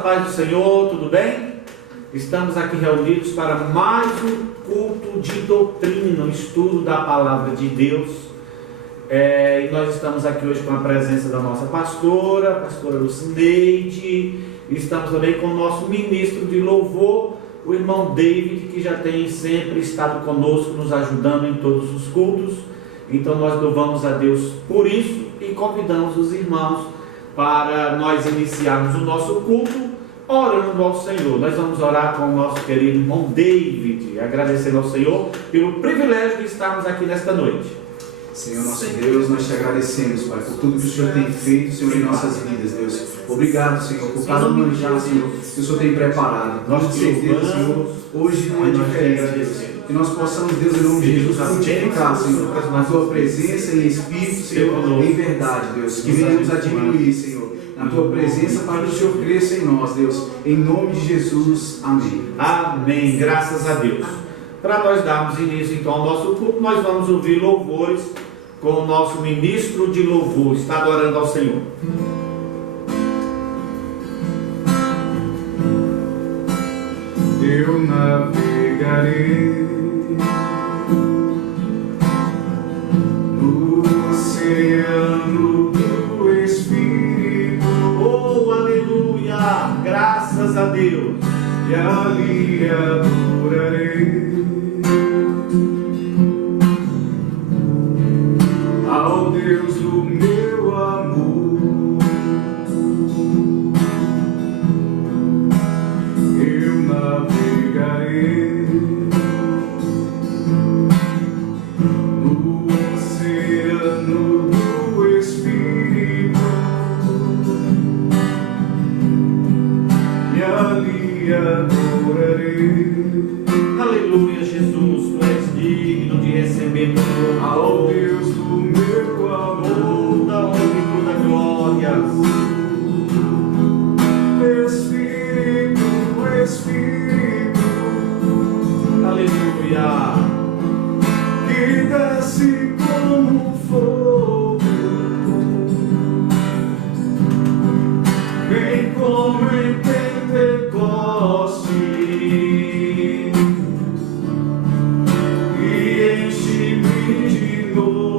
paz do Senhor, tudo bem? Estamos aqui reunidos para mais um culto de doutrina, um estudo da palavra de Deus. E nós estamos aqui hoje com a presença da nossa pastora, a pastora Lucineide. Estamos também com o nosso ministro de louvor, o irmão David, que já tem sempre estado conosco, nos ajudando em todos os cultos. Então nós louvamos a Deus por isso e convidamos os irmãos para nós iniciarmos o nosso culto orando ao Senhor. Nós vamos orar com o nosso querido irmão David, agradecendo ao Senhor pelo privilégio de estarmos aqui nesta noite. Senhor nosso Deus, nós te agradecemos, Pai, por tudo que o Senhor tem feito, Senhor, em nossas vidas, Deus. Obrigado, Senhor, por cada manjar, Senhor, que o Senhor tem preparado. Nós te servimos, Senhor, hoje não é diferente, Deus. Que nós possamos, Deus, em nome de Jesus, frutificar, Senhor, na tua presença em espírito, Senhor, em verdade, Deus. Que venhamos a diminuir, Senhor, na tua presença, para que o Senhor cresça em nós, Deus. Em nome de Jesus, amém. Amém, graças a Deus. Para nós darmos início então ao nosso culto, nós vamos ouvir louvores com o nosso ministro de louvor, está adorando ao Senhor. Eu navegarei no oceano do Espírito. Oh, aleluia! Graças a Deus. E ali adorarei ao Deus do meu amor. Eu navegarei no oceano do Espírito e ali adorarei. Aleluia, Jesus, tu és digno de receber todo Ao Deus do meu amor, toda honra e toda glória. Espírito, Espírito, Aleluia. que desce como fogo, vem como em Pentecoste e enche-me de novo.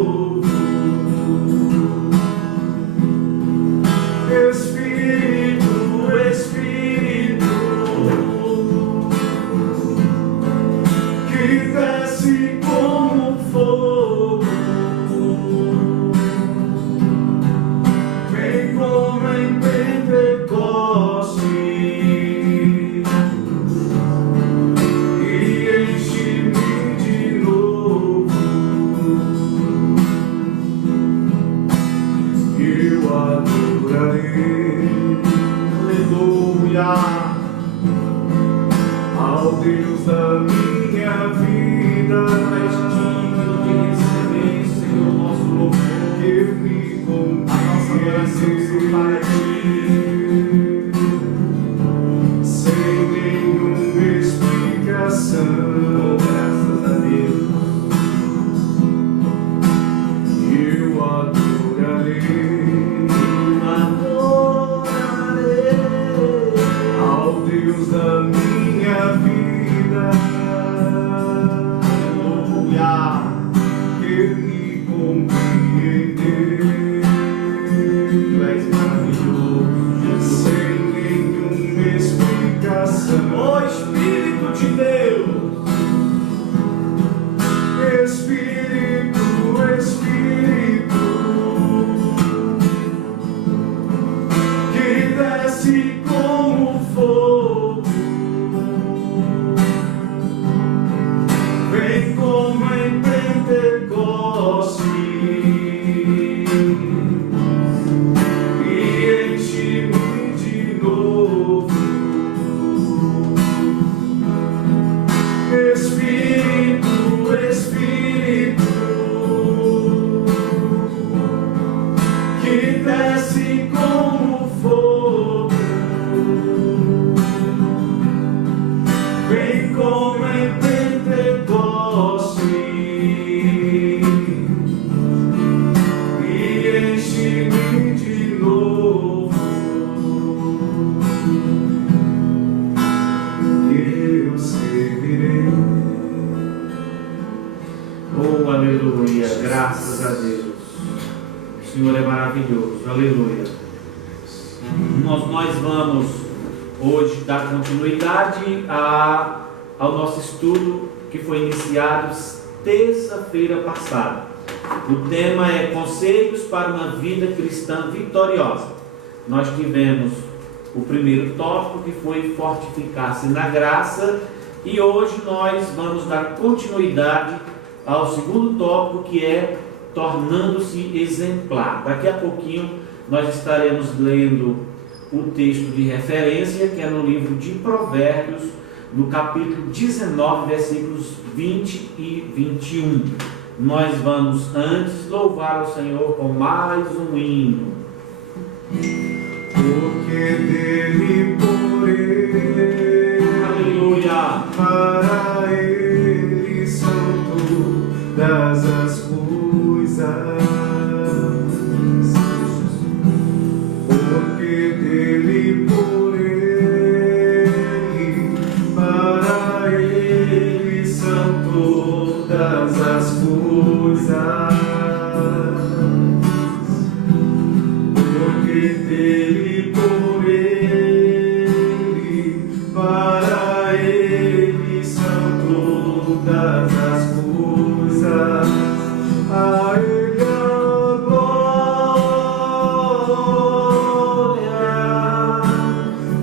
Aleluia, graças a Deus. O Senhor é maravilhoso, aleluia. Nós vamos hoje dar continuidade ao nosso estudo que foi iniciado terça-feira passada. O tema é Conselhos para uma Vida Cristã Vitoriosa. Nós tivemos o primeiro tópico, que foi fortificar-se na graça, e hoje nós vamos dar continuidade ao segundo tópico, que é tornando-se exemplar. Daqui a pouquinho nós estaremos lendo o texto de referência, que é no livro de Provérbios, no capítulo 19, versículos 20 e 21. Nós vamos antes louvar ao Senhor com mais um hino. Porque dele, por ele, aleluia, para ele são todas as coisas. Porque dele, por ele, para ele são todas as coisas. Porque dele, por ele, para ele são todas as coisas. A ele a glória,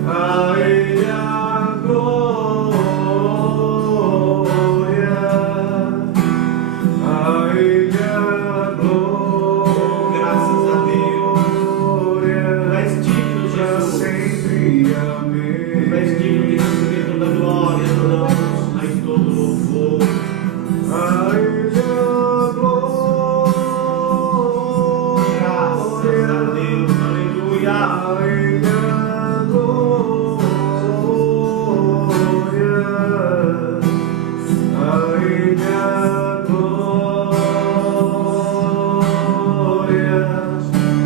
a ele a glória, a ele a glória. graças a Deus. Tu és digno, Para Jesus. sempre, amém. Tu és digno de receber toda a glória, toda a honra e todo o louvor. A ele a glória, Graças a Deus, aleluia. a ele a glória, a ele a glória,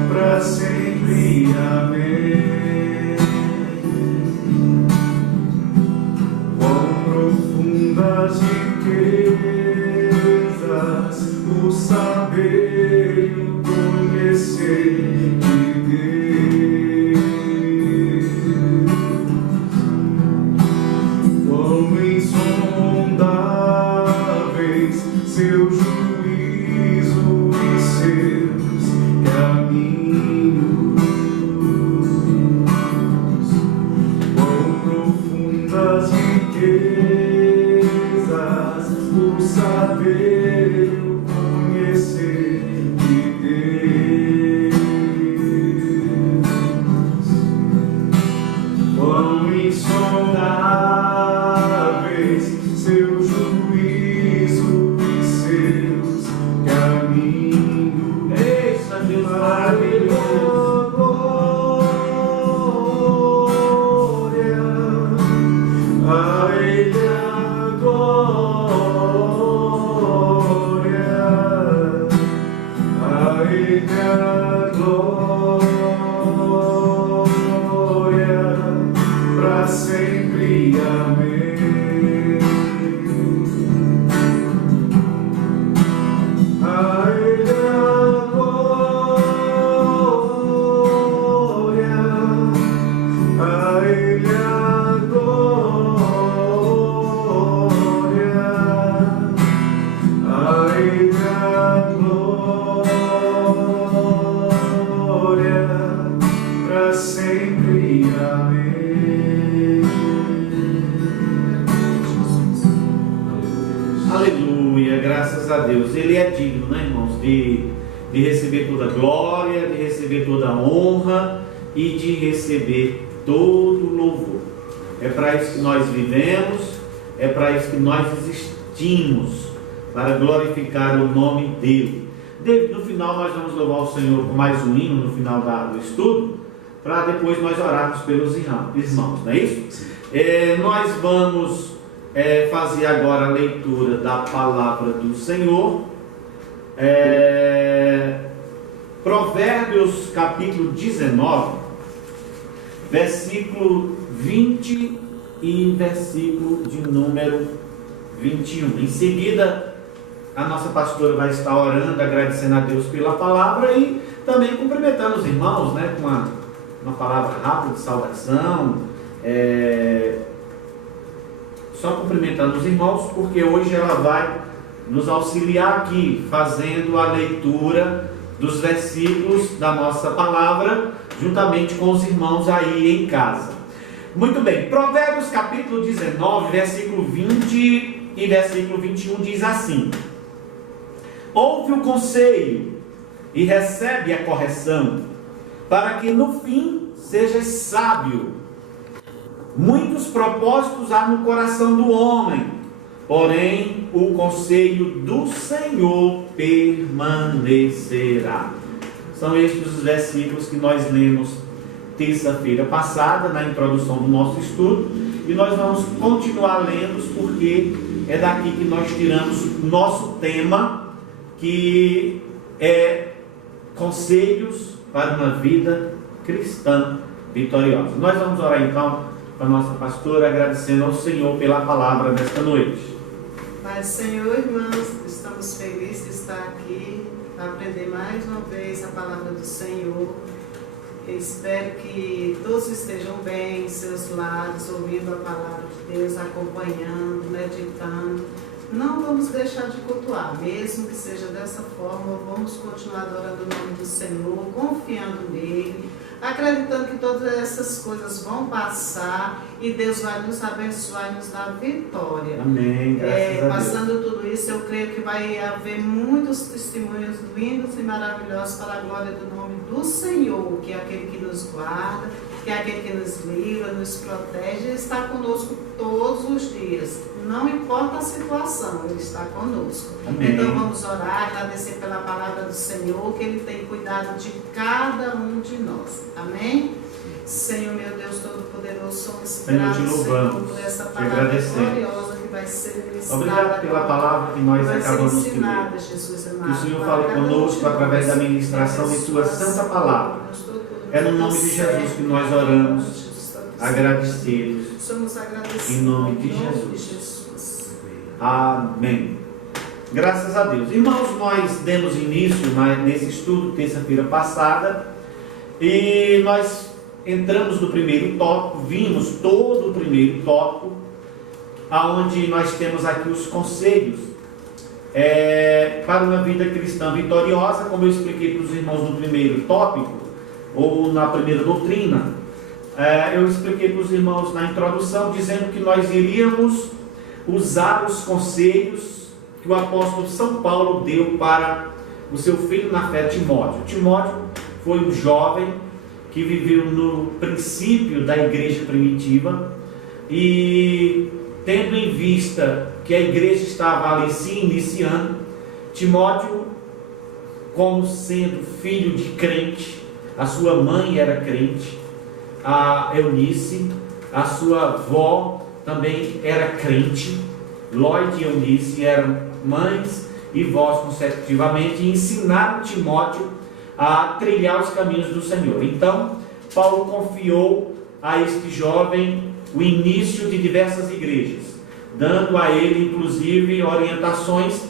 para sempre, amém. Quão profundas riquezas o saber e o conhecer de Deus. Quão insondáveis seu juízo e seus caminhos. Quão profundas riquezas o saber e o conhecer de Deus. Quão insondáveis seu juízo e seus caminhos. Eita, Deus maravilhoso. A ele a glória, a ele a glória, para sempre, amém. A ele a glória, a ele a glória, a ele a glória, para sempre, amém. Aleluia, graças a Deus. Ele é digno, né, irmãos, de receber toda a glória, de receber toda a honra e de receber todo o louvor. É para isso que nós vivemos, é para isso que nós existimos, para glorificar o nome dele. No final nós vamos louvar o Senhor com mais um hino no final do estudo, para depois nós orarmos pelos irmãos, não é isso? Nós vamos fazer agora a leitura da palavra do Senhor. Provérbios capítulo 19, versículo 20 e versículo de número 21. Em seguida, a nossa pastora vai estar orando, agradecendo a Deus pela palavra e também cumprimentando os irmãos, né, com uma palavra rápida de saudação. Só cumprimentando os irmãos, porque hoje ela vai nos auxiliar aqui, fazendo a leitura dos versículos da nossa palavra, juntamente com os irmãos aí em casa. Muito bem, Provérbios capítulo 19, versículo 20 e versículo 21 diz assim: ouve o conselho e recebe a correção, para que no fim sejas sábio. Muitos propósitos há no coração do homem, porém o conselho do Senhor permanecerá. São estes os versículos que nós lemos terça-feira passada, na introdução do nosso estudo, e nós vamos continuar lendo, porque é daqui que nós tiramos o nosso tema, que é conselhos para uma vida cristã vitoriosa. Nós vamos orar então para a nossa pastora, agradecendo ao Senhor pela palavra nesta noite. Pai Senhor, irmãos, estamos felizes de estar aqui para aprender mais uma vez a palavra do Senhor. Eu espero que todos estejam bem em seus lares, ouvindo a palavra de Deus, acompanhando, meditando. Não vamos deixar de cultuar, mesmo que seja dessa forma, vamos continuar adorando o nome do Senhor, confiando nele, acreditando que todas essas coisas vão passar e Deus vai nos abençoar e nos dar vitória. Amém, graças a Deus. Passando tudo isso, eu creio que vai haver muitos testemunhos lindos e maravilhosos para a glória do nome do Senhor, que é aquele que nos guarda, que é aquele que nos livra, nos protege e está conosco todos os dias. Não importa a situação, Ele está conosco. Amém. Então vamos orar, agradecer pela palavra do Senhor, que Ele tem cuidado de cada um de nós. Amém? Senhor, meu Deus Todo-Poderoso, somos gratos, Senhor, por essa palavra gloriosa que vai ser ministrada. Obrigado pela palavra que nós acabamos de ler. Jesus amado. Que o Senhor fale conosco através da ministração de Sua santa palavra. É no nome de Jesus que nós oramos, agradecidos. Somos agradecidos em nome de Jesus. Amém. Graças a Deus. Irmãos, nós demos início nesse estudo terça-feira passada e nós entramos no primeiro tópico, vimos todo o primeiro tópico, aonde nós temos aqui os conselhos para uma vida cristã vitoriosa, como eu expliquei para os irmãos no primeiro tópico, ou na primeira doutrina. Eu expliquei para os irmãos na introdução, dizendo que nós iríamos usar os conselhos que o apóstolo São Paulo deu para o seu filho na fé, Timóteo. Timóteo foi um jovem que viveu no princípio da igreja primitiva e, tendo em vista que a igreja estava ali se iniciando, Timóteo, como sendo filho de crente, a sua mãe era crente, a Eunice, a sua avó também era crente. Lloyd e Eunice eram mães e vós consecutivamente, e ensinaram Timóteo a trilhar os caminhos do Senhor. Então, Paulo confiou a este jovem o início de diversas igrejas, dando a ele inclusive orientações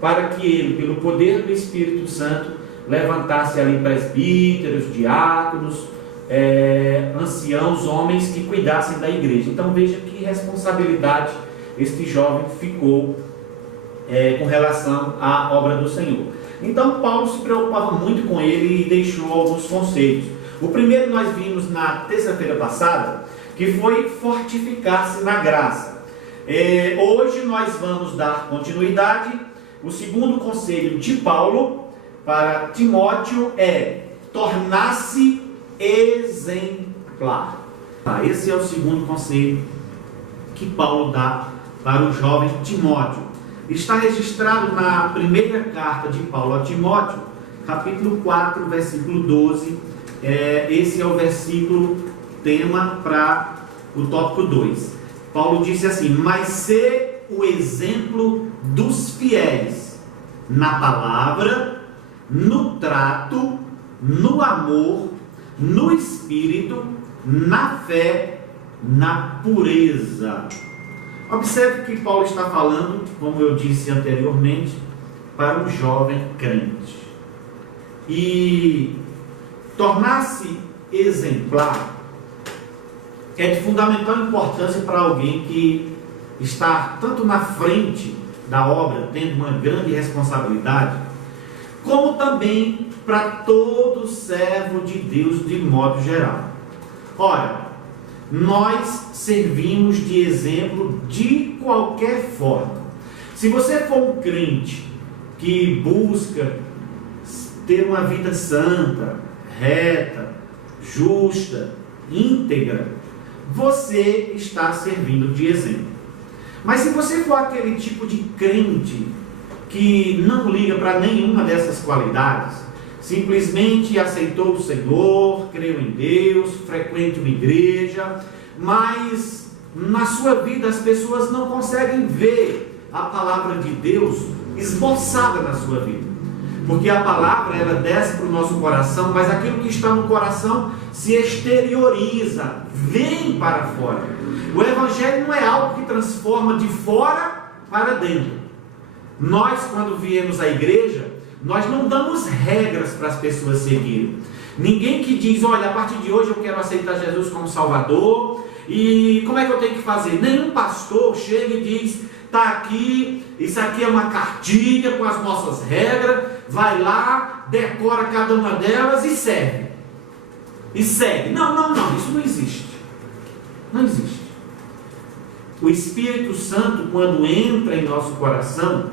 para que ele, pelo poder do Espírito Santo, levantasse ali presbíteros, diáconos, anciãos, homens que cuidassem da igreja. Então veja que responsabilidade este jovem ficou com relação à obra do Senhor. Então Paulo se preocupava muito com ele e deixou alguns conselhos. O primeiro nós vimos na terça-feira passada, que foi fortificar-se na graça. Hoje nós vamos dar continuidade. O segundo conselho de Paulo para Timóteo é tornar-se exemplar. Esse é o segundo conselho que Paulo dá para o jovem Timóteo. Está registrado na primeira carta de Paulo a Timóteo, capítulo 4, versículo 12. Esse é o versículo tema para o tópico 2. Paulo disse assim: mas sê o exemplo dos fiéis na palavra, no trato, no amor, no espírito, na fé, na pureza. Observe que Paulo está falando, como eu disse anteriormente, para um jovem crente. E tornar-se exemplar é de fundamental importância para alguém que está tanto na frente da obra, tendo uma grande responsabilidade, como também para todo servo de Deus de modo geral. Ora, nós servimos de exemplo de qualquer forma. Se você for um crente que busca ter uma vida santa, reta, justa, íntegra, você está servindo de exemplo. Mas se você for aquele tipo de crente que não liga para nenhuma dessas qualidades, simplesmente aceitou o Senhor, creu em Deus, frequenta uma igreja, mas na sua vida as pessoas não conseguem ver a palavra de Deus esboçada na sua vida. Porque a palavra, ela desce para o nosso coração, mas aquilo que está no coração se exterioriza, vem para fora. O Evangelho não é algo que transforma de fora para dentro. Nós, quando viemos à igreja, nós não damos regras para as pessoas seguirem. Ninguém que diz, olha, a partir de hoje eu quero aceitar Jesus como Salvador, e como é que eu tenho que fazer? Nenhum pastor chega e diz, está aqui, isso aqui é uma cartilha com as nossas regras, vai lá, decora cada uma delas e segue. E segue. Não, isso não existe. Não existe. O Espírito Santo, quando entra em nosso coração,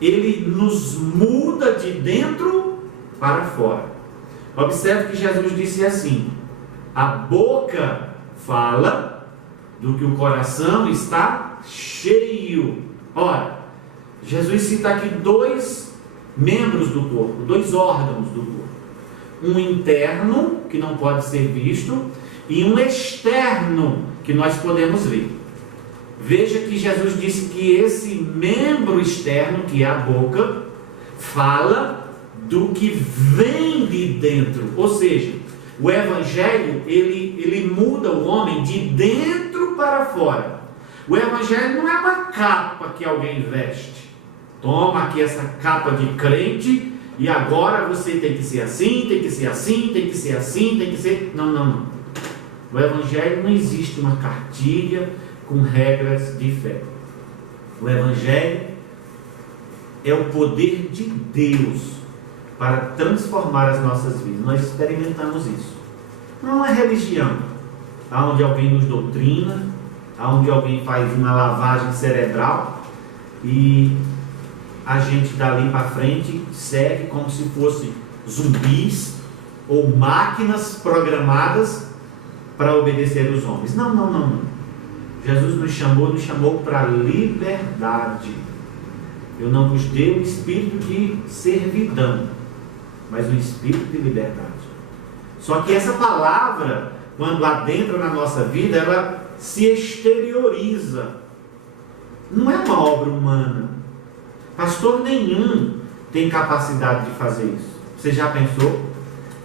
ele nos muda de dentro para fora. Observe que Jesus disse assim: a boca fala do que o coração está cheio. Ora, Jesus cita aqui dois membros do corpo, dois órgãos do corpo. Um interno, que não pode ser visto, e um externo, que nós podemos ver. Veja que Jesus disse que esse membro externo, que é a boca, fala do que vem de dentro. Ou seja, o Evangelho, ele muda o homem de dentro para fora. O Evangelho não é uma capa que alguém veste. Toma aqui essa capa de crente e agora você tem que ser assim, tem que ser assim, tem que ser assim, tem que ser... Não. O Evangelho não existe uma cartilha com regras de fé. O Evangelho é o poder de Deus para transformar as nossas vidas. Nós experimentamos isso. Não é religião, onde alguém nos doutrina, onde alguém faz uma lavagem cerebral e a gente dali para frente segue como se fossem zumbis ou máquinas programadas para obedecer os homens. Não. Jesus nos chamou para a liberdade. Eu não vos dei um espírito de servidão, mas um espírito de liberdade. Só que essa palavra, quando adentra na nossa vida, ela se exterioriza. Não é uma obra humana. Pastor nenhum tem capacidade de fazer isso. Você já pensou?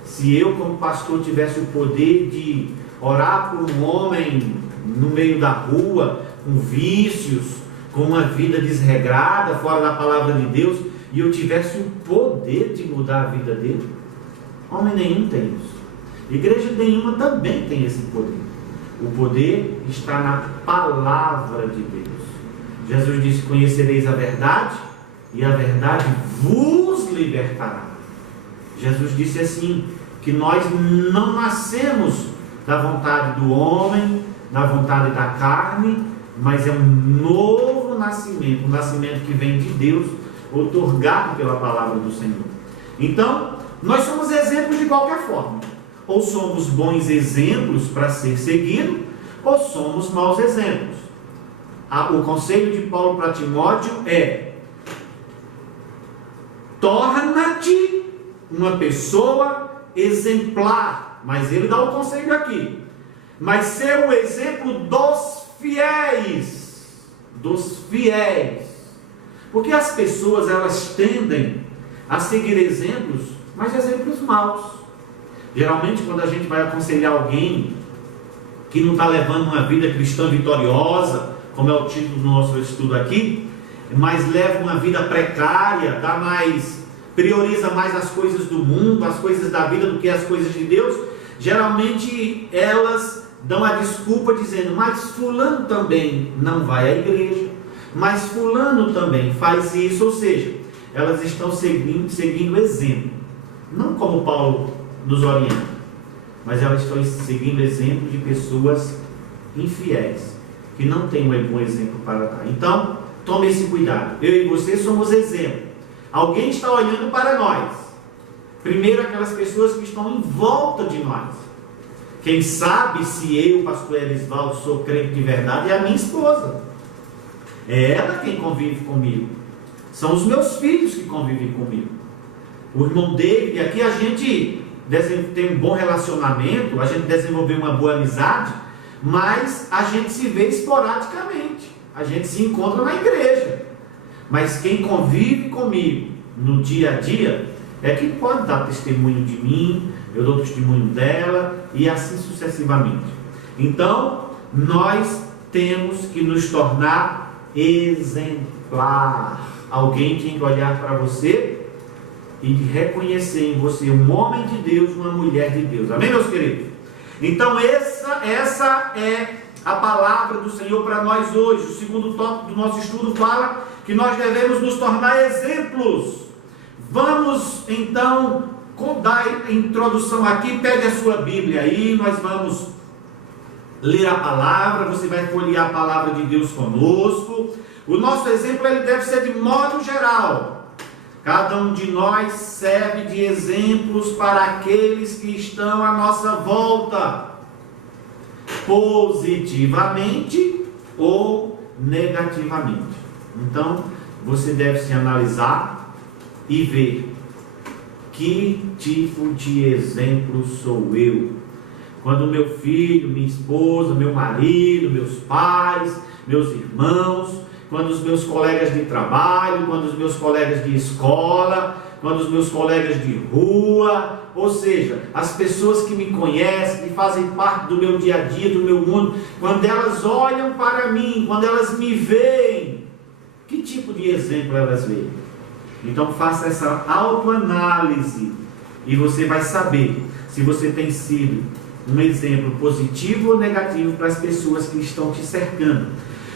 Se eu, como pastor, tivesse o poder de orar por um homem no meio da rua, com vícios, com uma vida desregrada, fora da palavra de Deus, e eu tivesse o poder de mudar a vida dele? Homem nenhum tem isso. Igreja nenhuma também tem esse poder. O poder está na palavra de Deus. Jesus disse: conhecereis a verdade, e a verdade vos libertará. Jesus disse assim, que nós não nascemos da vontade do homem, da vontade da carne, mas é um novo nascimento, um nascimento que vem de Deus, outorgado pela palavra do Senhor. Então, nós somos exemplos de qualquer forma. Ou somos bons exemplos para ser seguido, ou somos maus exemplos. O conselho de Paulo para Timóteo é: torna-te uma pessoa exemplar. Mas ele dá o conselho aqui: mas ser o exemplo dos fiéis. Dos fiéis. Porque as pessoas, elas tendem a seguir exemplos, mas exemplos maus. Geralmente, quando a gente vai aconselhar alguém que não está levando uma vida cristã vitoriosa, como é o título do nosso estudo aqui, mas leva uma vida precária, prioriza mais as coisas do mundo, as coisas da vida do que as coisas de Deus, geralmente elas dão a desculpa dizendo: mas fulano também não vai à igreja, mas fulano também faz isso. Ou seja, elas estão seguindo exemplo, não como Paulo nos orienta, mas elas estão seguindo exemplo de pessoas infiéis, que não têm um bom exemplo para dar. Então, tome esse cuidado. Eu e você somos exemplo. Alguém está olhando para nós. Primeiro, aquelas pessoas que estão em volta de nós. Quem sabe se eu, pastor Elisvaldo, sou crente de verdade, é a minha esposa. É ela quem convive comigo. São os meus filhos que convivem comigo. O irmão David, aqui a gente tem um bom relacionamento, a gente desenvolveu uma boa amizade, mas a gente se vê esporadicamente. A gente se encontra na igreja. Mas quem convive comigo no dia a dia é quem pode dar testemunho de mim, eu dou testemunho dela, e assim sucessivamente. Então, nós temos que nos tornar exemplar. Alguém tem que olhar para você e reconhecer em você um homem de Deus, uma mulher de Deus. Amém, meus queridos? Então, essa é a palavra do Senhor para nós hoje. O segundo tópico do nosso estudo fala que nós devemos nos tornar exemplos. Vamos então dar a introdução aqui. Pegue a sua Bíblia aí, nós vamos ler a palavra. Você vai folhear a palavra de Deus conosco. O nosso exemplo ele deve ser de modo geral. Cada um de nós serve de exemplos para aqueles que estão à nossa volta, positivamente ou negativamente. Então, você deve se analisar e ver que tipo de exemplo sou eu. Quando meu filho, minha esposa, meu marido, meus pais, meus irmãos, quando os meus colegas de trabalho, quando os meus colegas de escola, quando os meus colegas de rua, ou seja, as pessoas que me conhecem, que fazem parte do meu dia a dia, do meu mundo, quando elas olham para mim, quando elas me veem, que tipo de exemplo elas veem? Então faça essa autoanálise e você vai saber se você tem sido um exemplo positivo ou negativo para as pessoas que estão te cercando.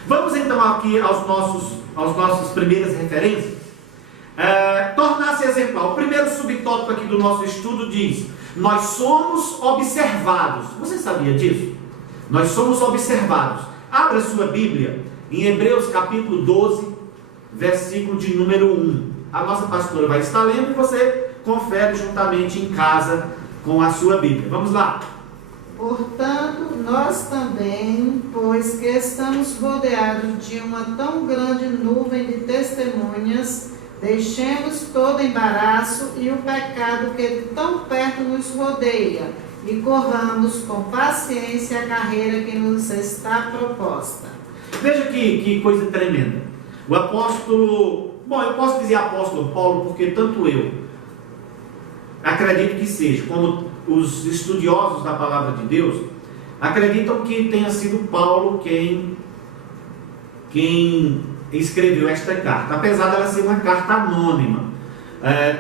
Vamos então aqui aos nossos primeiras referências. Tornar-se exemplar. O primeiro subtópico aqui do nosso estudo diz: nós somos observados. Você sabia disso? Nós somos observados. Abra sua Bíblia em Hebreus capítulo 12, versículo de número 1. A nossa pastora vai estar lendo e você confere juntamente em casa com a sua Bíblia. Vamos lá. Portanto, nós também, pois que estamos rodeados de uma tão grande nuvem de testemunhas, deixemos todo embaraço e o pecado que tão perto nos rodeia, e corramos com paciência a carreira que nos está proposta. Veja que coisa tremenda. O apóstolo, eu posso dizer apóstolo Paulo, porque tanto eu acredito que seja, como os estudiosos da palavra de Deus, acreditam que tenha sido Paulo quem escreveu esta carta, apesar dela ser uma carta anônima.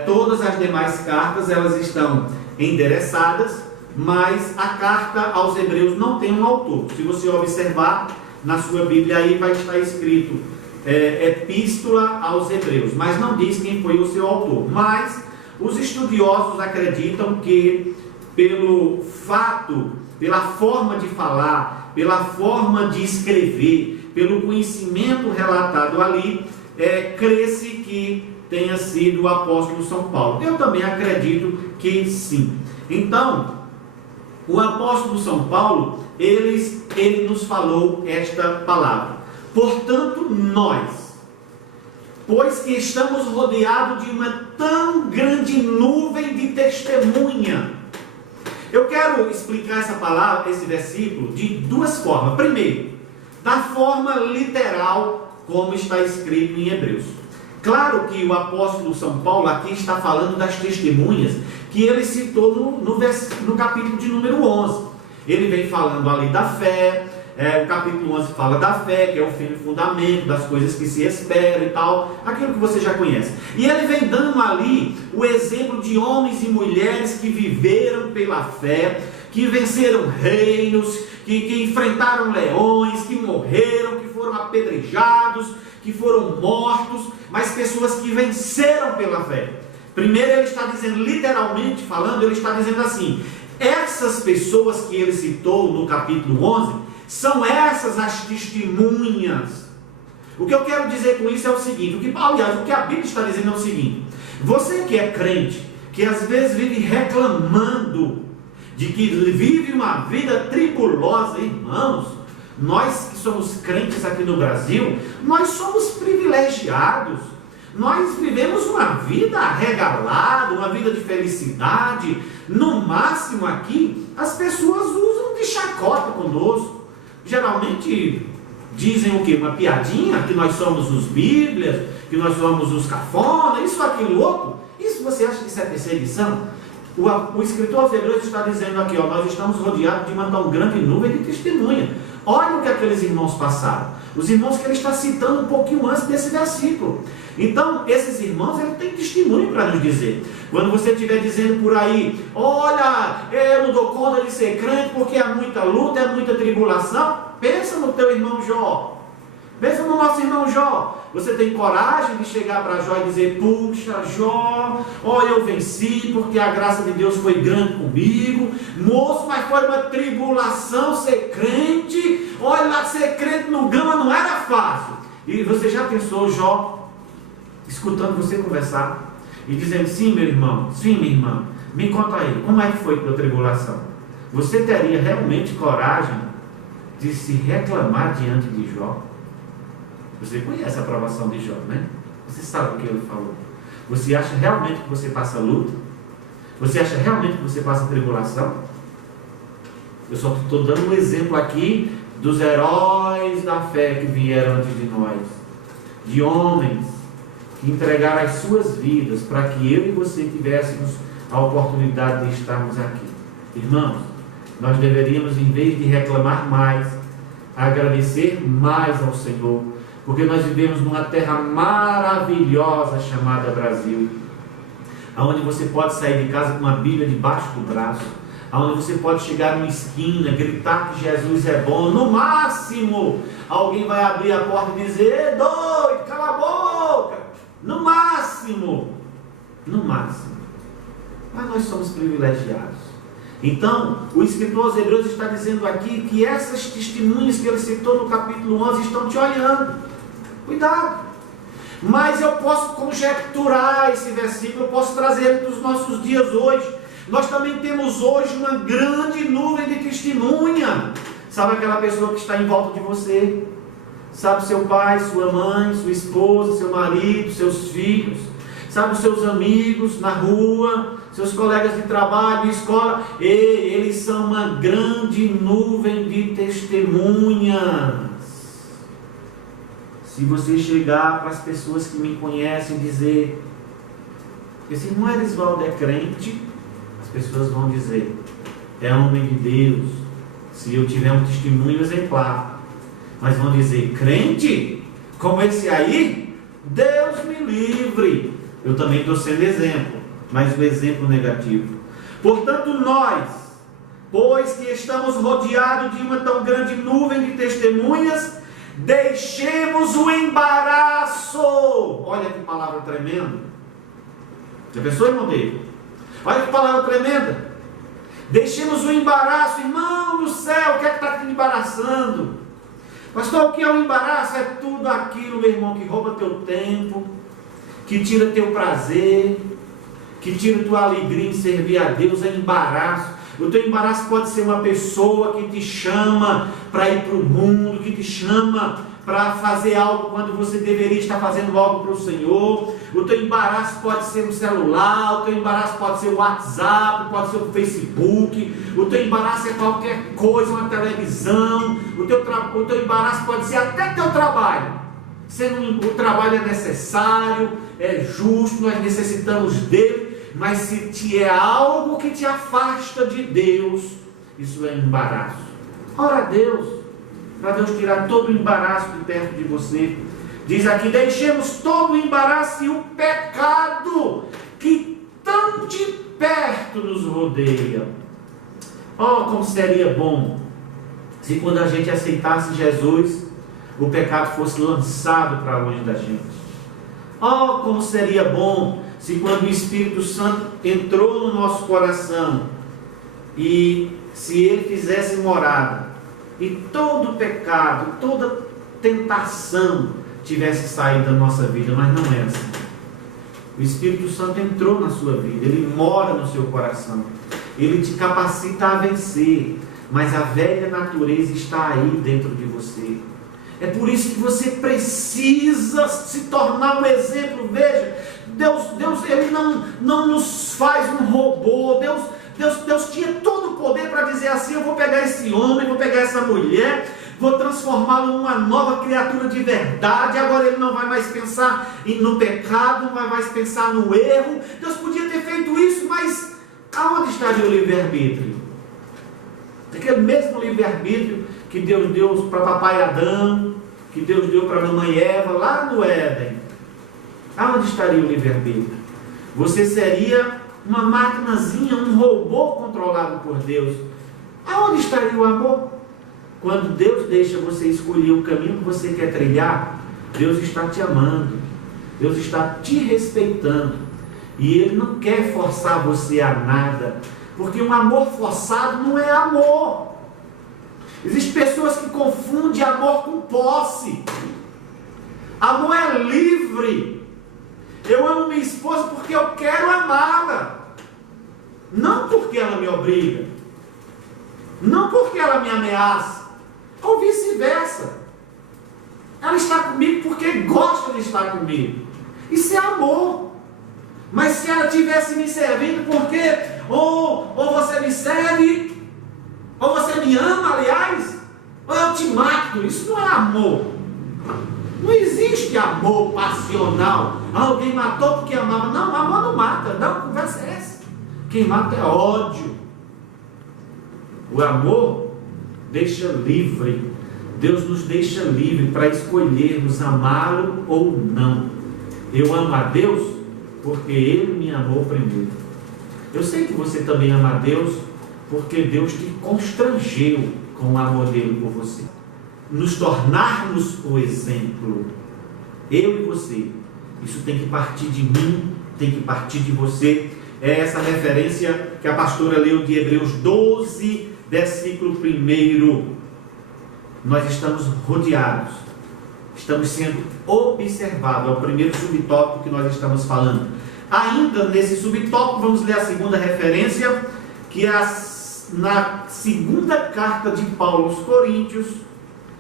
Todas as demais cartas elas estão endereçadas, mas a carta aos Hebreus não tem um autor. Se você observar na sua Bíblia aí vai estar escrito Epístola aos Hebreus, mas não diz quem foi o seu autor. Mas os estudiosos acreditam que pelo fato, pela forma de falar, pela forma de escrever, pelo conhecimento relatado ali, crê-se que tenha sido o apóstolo São Paulo. Eu também acredito que sim. Então, o apóstolo São Paulo, ele nos falou esta palavra. Portanto, nós, pois que estamos rodeados de uma tão grande nuvem de testemunha. Eu quero explicar essa palavra, esse versículo, de duas formas. Primeiro, da forma literal, como está escrito em Hebreus. Claro que o apóstolo São Paulo aqui está falando das testemunhas que ele citou no capítulo de número 11. Ele vem falando ali da fé, o capítulo 11 fala da fé, que é o firme fundamento, das coisas que se esperam e tal, aquilo que você já conhece. E ele vem dando ali o exemplo de homens e mulheres que viveram pela fé, que venceram reinos, que enfrentaram leões, que morreram, que foram apedrejados, que foram mortos, mas pessoas que venceram pela fé. Primeiro ele está dizendo, literalmente falando, ele está dizendo assim, essas pessoas que ele citou no capítulo 11, são essas as testemunhas. O que eu quero dizer com isso é o seguinte, o que a Bíblia está dizendo é o seguinte, você que é crente, que às vezes vive reclamando de que vive uma vida tribulosa, irmãos, nós que somos crentes aqui no Brasil, nós somos privilegiados, nós vivemos uma vida regalada, uma vida de felicidade. No máximo aqui, as pessoas usam de chacota conosco, geralmente dizem o quê? Uma piadinha, que nós somos os bíblias, que nós somos os cafona, isso, aquilo, outro. Isso você acha que isso é perseguição? O escritor aos Hebreus está dizendo aqui, nós estamos rodeados de uma tão grande nuvem de testemunha. Olha o que aqueles irmãos passaram. Os irmãos que ele está citando um pouquinho antes desse versículo. Então, esses irmãos, eles têm testemunho para nos dizer. Quando você estiver dizendo por aí, olha, eu não dou conta de ser crente porque há muita luta, é muita tribulação, pensa no teu irmão Jó. Pensa no nosso irmão Jó. Você tem coragem de chegar para Jó e dizer, puxa, Jó, olha, eu venci porque a graça de Deus foi grande comigo. Moço, mas foi uma tribulação ser crente. Olha lá, ser crente no Gama não era fácil. E você já pensou, Jó, escutando você conversar e dizendo, sim, meu irmão, sim, minha irmã, me conta aí, como é que foi a tua tribulação? Você teria realmente coragem de se reclamar diante de Jó? Você conhece a aprovação de Jó, né? Você sabe o que ele falou. Você acha realmente que você passa luta? Você acha realmente que você passa tribulação? Eu só estou dando um exemplo aqui dos heróis da fé que vieram antes de nós. De homens que entregaram as suas vidas para que eu e você tivéssemos a oportunidade de estarmos aqui. Irmãos, nós deveríamos, em vez de reclamar mais, agradecer mais ao Senhor, porque nós vivemos numa terra maravilhosa chamada Brasil, onde você pode sair de casa com uma Bíblia debaixo do braço, onde você pode chegar numa esquina, gritar que Jesus é bom, no máximo alguém vai abrir a porta e dizer, ei, doido, cala a boca, no máximo, mas nós somos privilegiados. Então, o escritor aos Hebreus está dizendo aqui que essas testemunhas que ele citou no capítulo 11 estão te olhando. Cuidado. Mas eu posso conjecturar esse versículo, eu posso trazer ele para os nossos dias hoje. Nós também temos hoje uma grande nuvem de testemunha. Sabe aquela pessoa que está em volta de você? Sabe seu pai, sua mãe, sua esposa, seu marido, seus filhos? Sabe os seus amigos na rua, seus colegas de trabalho, escola? Eles são uma grande nuvem de testemunhas. Se você chegar para as pessoas que me conhecem e dizer, esse irmão Erisvaldo é crente, as pessoas vão dizer, é homem de Deus, se eu tiver um testemunho exemplar. Mas vão dizer, crente? Como esse aí? Deus me livre. Eu também estou sendo exemplo, mas o exemplo negativo. Portanto, nós, pois que estamos rodeados de uma tão grande nuvem de testemunhas, deixemos o embaraço. Olha que palavra tremenda. Já pensou, irmão dele? Olha que palavra tremenda. Deixemos o embaraço. Irmão do céu, o que é que está te embaraçando? Pastor, o que é o embaraço? É tudo aquilo, meu irmão, que rouba teu tempo, que tira teu prazer, que tira tua alegria em servir a Deus. É embaraço. O teu embaraço pode ser uma pessoa que te chama para ir para o mundo, que te chama para fazer algo quando você deveria estar fazendo algo para o Senhor. O teu embaraço pode ser um celular, o teu embaraço pode ser o WhatsApp, pode ser o Facebook, o teu embaraço é qualquer coisa, uma televisão, o teu embaraço pode ser até teu trabalho. O trabalho é necessário, é justo, nós necessitamos dele, mas se é algo que te afasta de Deus, isso é embaraço. Ora a Deus, para Deus tirar todo o embaraço de perto de você. Diz aqui: deixemos todo o embaraço e o pecado que tão de perto nos rodeia. Oh, como seria bom se quando a gente aceitasse Jesus, o pecado fosse lançado para longe da gente. Oh, como seria bom se quando o Espírito Santo entrou no nosso coração e se ele fizesse morada e todo pecado, toda tentação tivesse saído da nossa vida. Mas não é assim. O Espírito Santo entrou na sua vida, ele mora no seu coração, ele te capacita a vencer, mas a velha natureza está aí dentro de você. É por isso que você precisa se tornar um exemplo. Veja, Deus ele não nos faz um robô. Deus tinha todo o poder para dizer assim: eu vou pegar esse homem, vou pegar essa mulher, vou transformá-lo numa nova criatura de verdade. Agora ele não vai mais pensar no pecado, não vai mais pensar no erro. Deus podia ter feito isso, mas aonde estaria o livre-arbítrio? Aquele mesmo livre-arbítrio que Deus deu para papai Adão, que Deus deu para a mamãe Eva lá no Éden. Aonde estaria o livre-arbítrio? Você seria uma maquinazinha, um robô controlado por Deus. Aonde estaria o amor? Quando Deus deixa você escolher o caminho que você quer trilhar, Deus está te amando, Deus está te respeitando, e Ele não quer forçar você a nada, porque um amor forçado não é amor. Existem pessoas que confundem amor com posse. Amor é livre. Eu amo minha esposa porque eu quero amá-la, não porque ela me obriga, não porque ela me ameaça, ou vice-versa. Ela está comigo porque gosta de estar comigo. Isso é amor. Mas se ela estivesse me servindo porque ou você me serve, ou você me ama, aliás, ou eu te mato, isso não é amor. Não existe amor passional. Alguém matou porque amava. Não, amor não mata. Não, conversa é essa. Quem mata é ódio. O amor deixa livre. Deus nos deixa livre para escolhermos amá-lo ou não. Eu amo a Deus porque Ele me amou primeiro. Eu sei que você também ama a Deus porque Deus te constrangeu com o amor dele por você. Nos tornarmos o exemplo, eu e você. Isso tem que partir de mim, tem que partir de você. É essa referência que a pastora leu de Hebreus 12, versículo 1. Nós estamos rodeados, estamos sendo observados. É o primeiro subtópico que nós estamos falando. Ainda nesse subtópico, vamos ler a segunda referência, que é na segunda carta de Paulo aos Coríntios,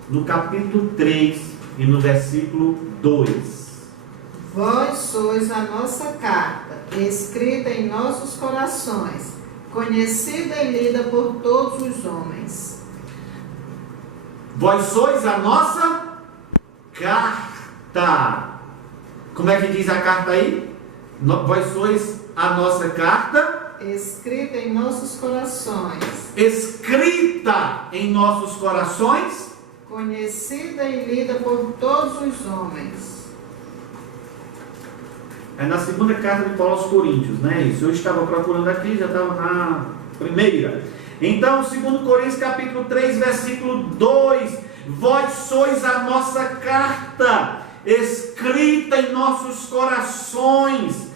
no capítulo 3 e no versículo 2. Vós sois a nossa carta, escrita em nossos corações, conhecida e lida por todos os homens. Vós sois a nossa carta. Como é que diz a carta aí? Vós sois a nossa carta, escrita em nossos corações. Escrita em nossos corações, conhecida e lida por todos os homens. É na segunda carta de Paulo aos Coríntios, né? Isso eu estava procurando aqui, já estava na primeira. Então, 2 Coríntios capítulo 3, versículo 2. Vós sois a nossa carta, escrita em nossos corações,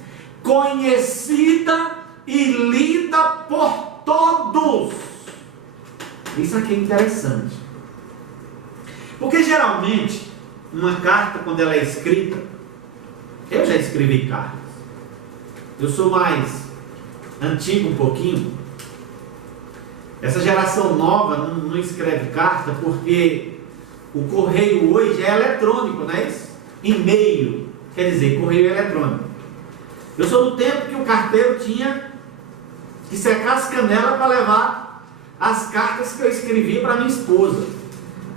conhecida e lida por todos. Isso aqui é interessante. Porque geralmente, uma carta, quando ela é escrita, eu já escrevi cartas. Eu sou mais antigo um pouquinho. Essa geração nova não escreve carta porque o correio hoje é eletrônico, não é isso? E-mail, quer dizer, correio eletrônico. Eu sou do tempo que o carteiro tinha que secar as canelas para levar as cartas que eu escrevia para minha esposa.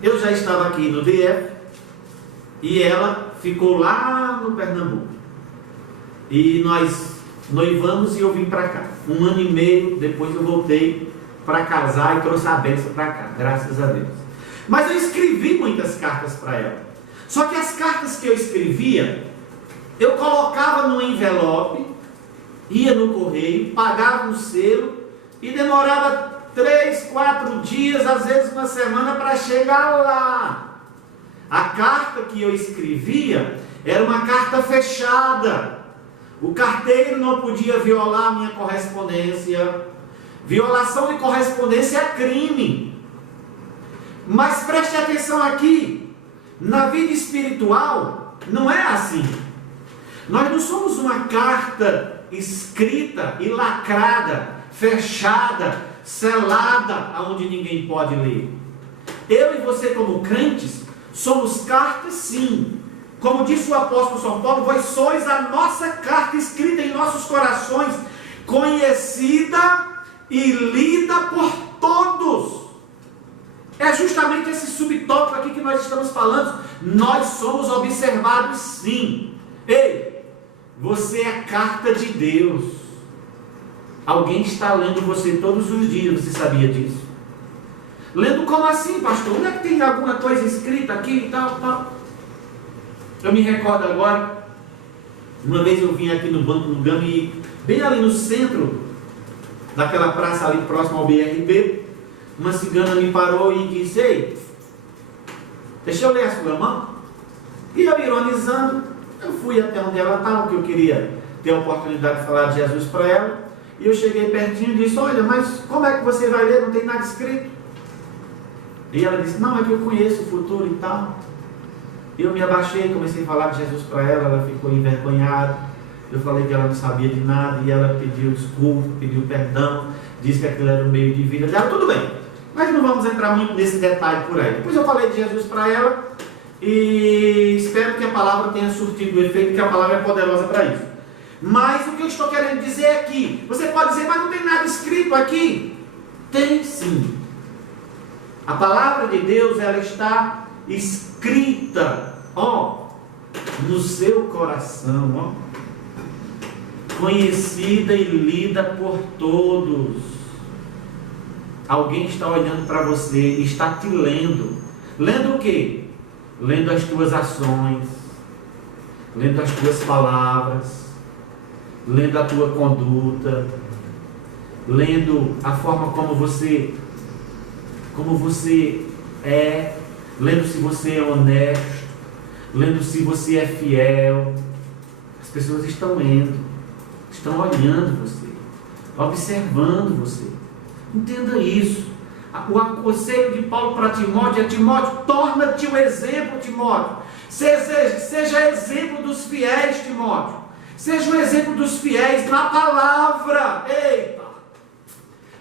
Eu já estava aqui no DF e ela ficou lá no Pernambuco. E nós noivamos e eu vim para cá. 1 ano e meio depois eu voltei para casar e trouxe a bênção para cá, graças a Deus. Mas eu escrevi muitas cartas para ela. Só que as cartas que eu escrevia, eu colocava no envelope, ia no correio, pagava um selo e demorava 3, 4 dias, às vezes uma semana para chegar lá. A carta que eu escrevia era uma carta fechada. O carteiro não podia violar a minha correspondência. Violação de correspondência é crime. Mas preste atenção aqui, na vida espiritual não é assim. Nós não somos uma carta escrita e lacrada, fechada, selada, aonde ninguém pode ler. Eu e você como crentes somos cartas sim. Como disse o apóstolo São Paulo, vós sois a nossa carta escrita em nossos corações, conhecida e lida por todos. É justamente esse subtópico aqui que nós estamos falando. Nós somos observados sim. Ei, você é carta de Deus. Alguém está lendo você todos os dias, você sabia disso? Lendo como assim, pastor? Onde é que tem alguma coisa escrita aqui e tal? Eu me recordo agora, uma vez eu vim aqui no Banco do Gama e bem ali no centro daquela praça ali próximo ao BRB, uma cigana me parou e disse: ei, deixa eu ler a sua mão. E eu, ironizando, eu fui até onde ela estava, porque eu queria ter a oportunidade de falar de Jesus para ela. E eu cheguei pertinho e disse: olha, mas como é que você vai ler? Não tem nada escrito. E ela disse: não, é que eu conheço o futuro e tal. Eu me abaixei, comecei a falar de Jesus para ela, ela ficou envergonhada. Eu falei que ela não sabia de nada e ela pediu desculpa, pediu perdão, disse que aquilo era um meio de vida dela. Tudo bem, mas não vamos entrar muito nesse detalhe por aí. Depois eu falei de Jesus para ela e espero que a palavra tenha surtido o efeito, que a palavra é poderosa para isso. Mas o que eu estou querendo dizer é que você pode dizer: mas não tem nada escrito aqui. Tem sim. A palavra de Deus, ela está escrita, no seu coração, conhecida e lida por todos. Alguém está olhando para você, está te lendo. Lendo o quê? Lendo as tuas ações, lendo as tuas palavras, lendo a tua conduta, lendo a forma como você é, lendo se você é honesto, lendo se você é fiel. As pessoas estão lendo, estão olhando você, observando você. Entenda isso. O aconselho de Paulo para Timóteo é: Timóteo, torna-te um exemplo, Timóteo. Seja exemplo dos fiéis, Timóteo. Seja um exemplo dos fiéis na palavra. Eita!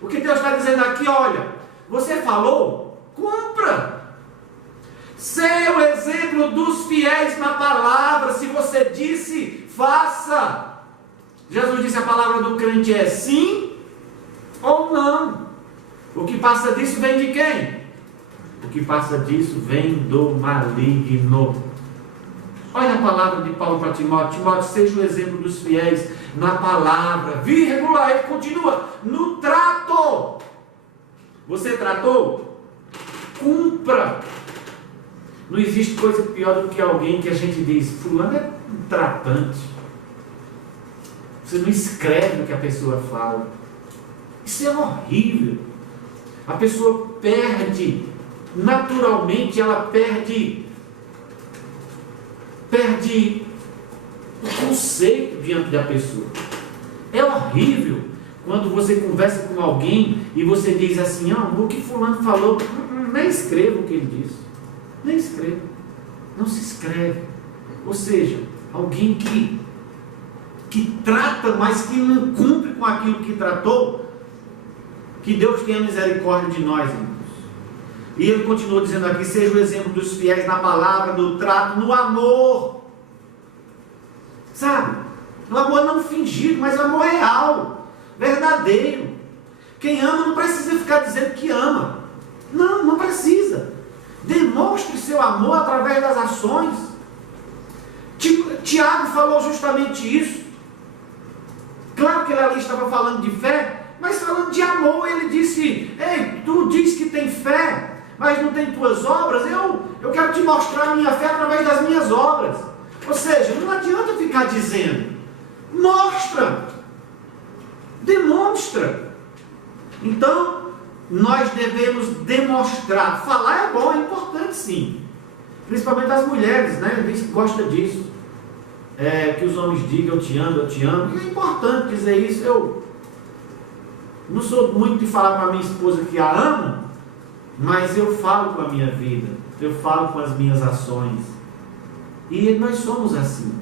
O que Deus está dizendo aqui? Olha, você falou, cumpra. Seja o exemplo dos fiéis na palavra. Se você disse, faça. Jesus disse: a palavra do crente é sim ou não. O que passa disso vem de quem? O que passa disso vem do maligno. Olha a palavra de Paulo para Timóteo: Timóteo, seja o exemplo dos fiéis na palavra, vírgula, ele continua, no trato. Você tratou? Cumpra. Não existe coisa pior do que alguém que a gente diz: fulano é um tratante. Você não escreve o que a pessoa fala. Isso é horrível. A pessoa perde, naturalmente ela perde o conceito diante da pessoa. É horrível quando você conversa com alguém e você diz assim: o que fulano falou, nem escreva o que ele disse. Nem escreva. Não se escreve. Ou seja, alguém que trata, mas que não cumpre com aquilo que tratou. Que Deus tenha misericórdia de nós, irmãos. E ele continua dizendo aqui: seja o exemplo dos fiéis na palavra, no trato, no amor. Sabe? No amor não fingido, mas o amor real, verdadeiro. Quem ama não precisa ficar dizendo que ama. Não precisa. Demonstre seu amor através das ações. Tiago falou justamente isso. Claro que ele ali estava falando de fé, mas falando de amor. Ele disse: ei, tu diz que tem fé, mas não tem tuas obras, eu quero te mostrar a minha fé através das minhas obras. Ou seja, não adianta ficar dizendo, mostra, demonstra. Então, nós devemos demonstrar. Falar é bom, é importante sim. Principalmente as mulheres, né? Diz que gosta disso. Que os homens digam, eu te amo, eu te amo. E é importante dizer isso. Eu não sou muito de falar para a minha esposa que a amo, mas eu falo com a minha vida, eu falo com as minhas ações. E nós somos assim.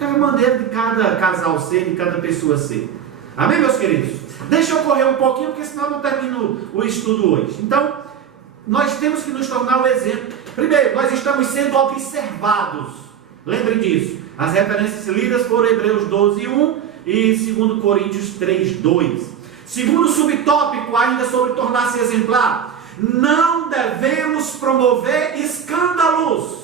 É a maneira de cada casal ser, de cada pessoa ser. Amém, meus queridos? Deixa eu correr um pouquinho, porque senão eu não termino o estudo hoje. Então, nós temos que nos tornar o exemplo. Primeiro, nós estamos sendo observados. Lembrem disso. As referências lidas foram Hebreus 12:1 e 2 Coríntios 3:2. Segundo subtópico, ainda sobre tornar-se exemplar, não devemos promover escândalos.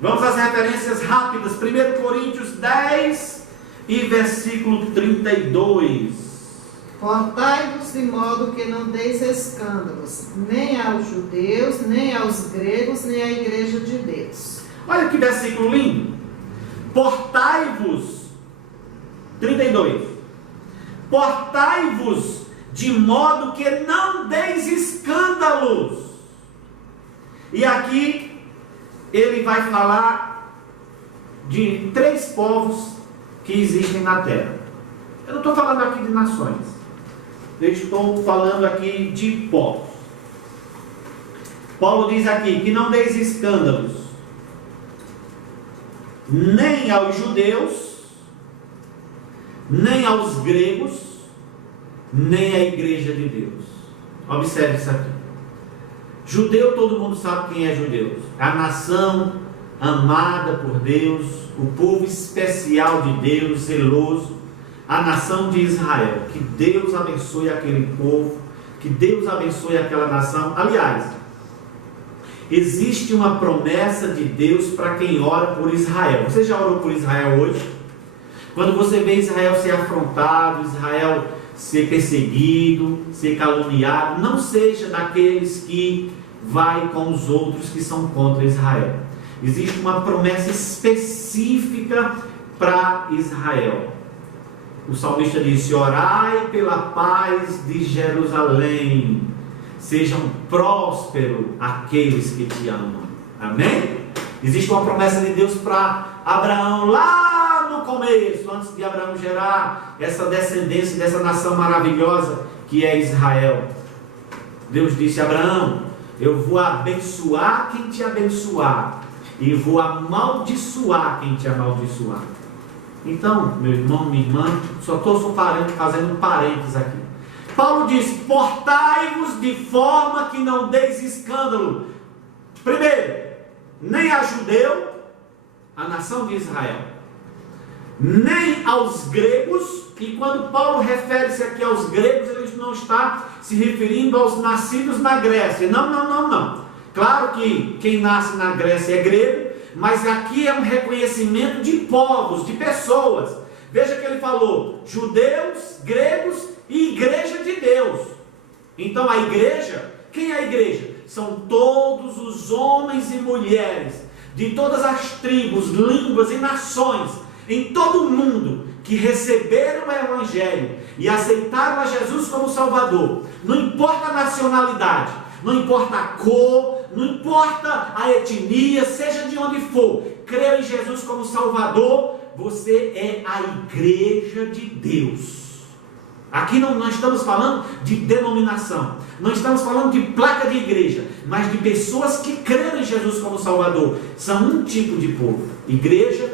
Vamos às referências rápidas. 1 Coríntios 10 e versículo 32. Portai-vos de modo que não deis escândalos, nem aos judeus, nem aos gregos, nem à igreja de Deus. Olha que versículo lindo. Portai-vos, 32. Portai-vos de modo que não deis escândalos. E aqui ele vai falar de 3 povos que existem na terra. Eu não estou falando aqui de nações. Eu estou falando aqui de povos. Paulo diz aqui que não deis escândalos nem aos judeus, nem aos gregos, nem à igreja de Deus. Observe isso aqui. Judeu, todo mundo sabe quem é judeu. A nação amada por Deus, o povo especial de Deus, zeloso, a nação de Israel. Que Deus abençoe aquele povo, que Deus abençoe aquela nação. Aliás, existe uma promessa de Deus para quem ora por Israel. Você já orou por Israel hoje? Quando você vê Israel ser afrontado, Israel ser perseguido, ser caluniado, não seja daqueles que vai com os outros que são contra Israel. Existe uma promessa específica para Israel. O salmista disse: orai pela paz de Jerusalém, sejam prósperos aqueles que te amam. Amém? Existe uma promessa de Deus para Abraão lá no começo, antes de Abraão gerar essa descendência dessa nação maravilhosa que é Israel. Deus disse a Abraão: eu vou abençoar quem te abençoar e vou amaldiçoar quem te amaldiçoar. Então, meu irmão, minha irmã, só estou fazendo um parênteses aqui. Paulo diz: portai-vos de forma que não deis escândalo. Primeiro, nem a judeu, a nação de Israel, nem aos gregos. E quando Paulo refere-se aqui aos gregos, ele não está se referindo aos nascidos na Grécia. Não. Claro que quem nasce na Grécia é grego, mas aqui é um reconhecimento de povos, de pessoas. Veja que ele falou judeus, gregos e igreja de Deus. Então a igreja, quem é a igreja? São todos os homens e mulheres de todas as tribos, línguas e nações em todo o mundo que receberam o Evangelho e aceitaram a Jesus como Salvador. Não importa a nacionalidade, não importa a cor, não importa a etnia, seja de onde for, creu em Jesus como Salvador, você é a igreja de Deus. Aqui não estamos falando de denominação, não estamos falando de placa de igreja, mas de pessoas que creram em Jesus como Salvador. São um tipo de povo: igreja,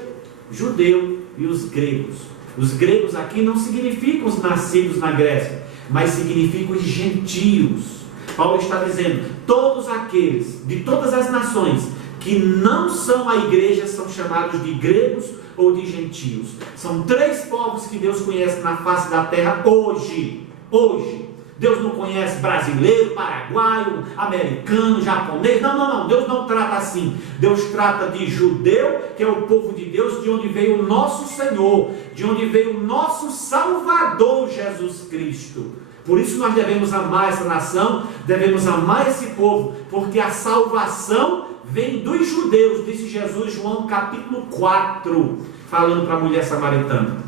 judeu e os gregos. Os gregos aqui não significam os nascidos na Grécia, mas significam os gentios. Paulo está dizendo: todos aqueles de todas as nações que não são a igreja são chamados de gregos ou de gentios. São 3 povos que Deus conhece na face da terra hoje. Deus não conhece brasileiro, paraguaio, americano, japonês. Não. Deus não trata assim. Deus trata de judeu, que é o povo de Deus, de onde veio o nosso Senhor, de onde veio o nosso Salvador, Jesus Cristo. Por isso nós devemos amar essa nação, devemos amar esse povo, porque a salvação vem dos judeus, disse Jesus, João capítulo 4, falando para a mulher samaritana.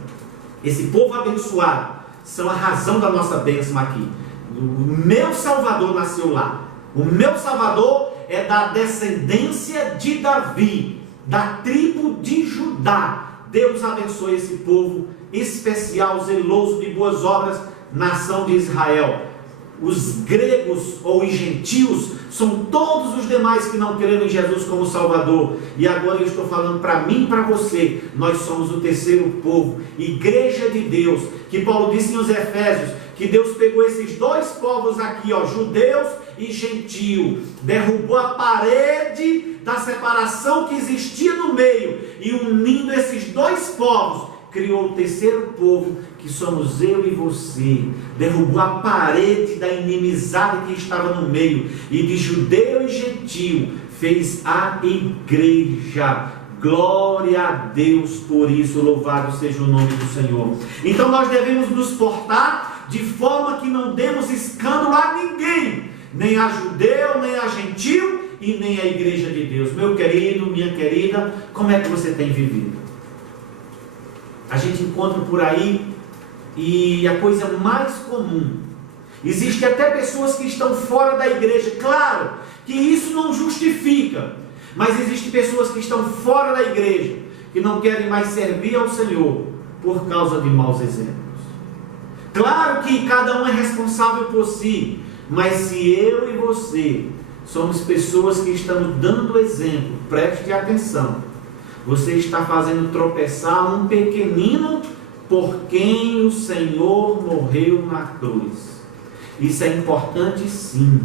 Esse povo abençoado são a razão da nossa bênção aqui. O meu Salvador nasceu lá. O meu Salvador é da descendência de Davi, da tribo de Judá. Deus abençoe esse povo especial, zeloso de boas obras, nação de Israel. Os gregos ou os gentios são todos os demais que não creram em Jesus como Salvador. E agora eu estou falando para mim e para você. Nós somos o terceiro povo, igreja de Deus, que Paulo disse nos Efésios, que Deus pegou esses dois povos aqui, judeus e gentio, derrubou a parede da separação que existia no meio, e unindo esses dois povos, criou o terceiro povo, que somos eu e você. Derrubou a parede da inimizade que estava no meio, e de judeu e gentio fez a igreja. Glória a Deus por isso, louvado seja o nome do Senhor. Então nós devemos nos portar de forma que não demos escândalo a ninguém, nem a judeu, nem a gentio e nem a igreja de Deus. Meu querido, minha querida, como é que você tem vivido? A gente encontra por aí, e a coisa mais comum, existe até pessoas que estão fora da igreja. Claro que isso não justifica, mas existem pessoas que estão fora da igreja, que não querem mais servir ao Senhor por causa de maus exemplos. Claro que cada um é responsável por si, mas se eu e você somos pessoas que estamos dando exemplo, preste atenção. Você está fazendo tropeçar um pequenino por quem o Senhor morreu na cruz. Isso é importante, sim.